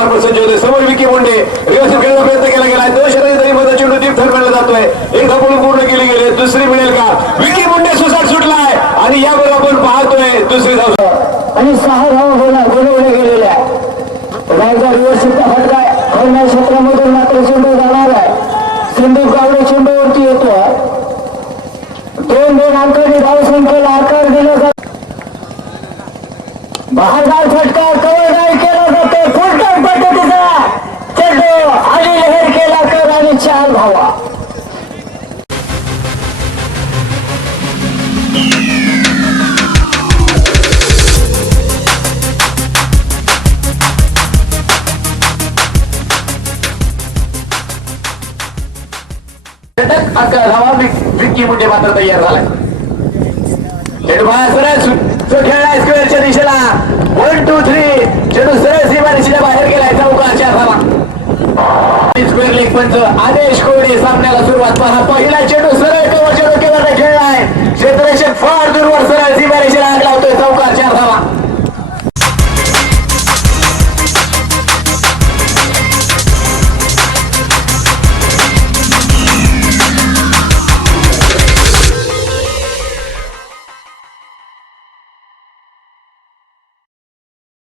मार्फत संजय होते समोर विकी मुंडे व्यवस्थित खेळण्याचा प्रयत्न केला गेला दोन षटकांचा मध्ये चेंडू दीप ठरवला जातोय एक धाव पूर्ण केली गेली दुसरी मिळेल का विकी मुंडे सुसाट सुटलाय आणि यावर आपण पाहतोय दुसरी धाव आणि 6 धावा बोलवले गेलेल्या रायगड व्यवस्थित फटकाय होणार क्षेत्रामधून मात्र चेंडू जाणार आहे सिंधू गावडे चेंडूवरती येतो 2-2 अंकांनी धावसंख्येला आकार दिला जातो बहारदार फटका कव्हर नाही केला जातो फुलटॉप पद्धतीचा चेंडू आणि लहर केला कर आणि 4 धावा धावा विकी मुंडे मात्र तयार झालाय चेंडू सरळ खेळलाय स्क्वेअरच्या दिशेला 1 2 3 चेंडू सरळ सीमा दिशेला बाहेर गेलाय चौकार 4 धावा स्क्वेअर लेग पंच आदेश कोडे सामन्याला सुरुवात पहा पहिला चेंडू सरळ कवच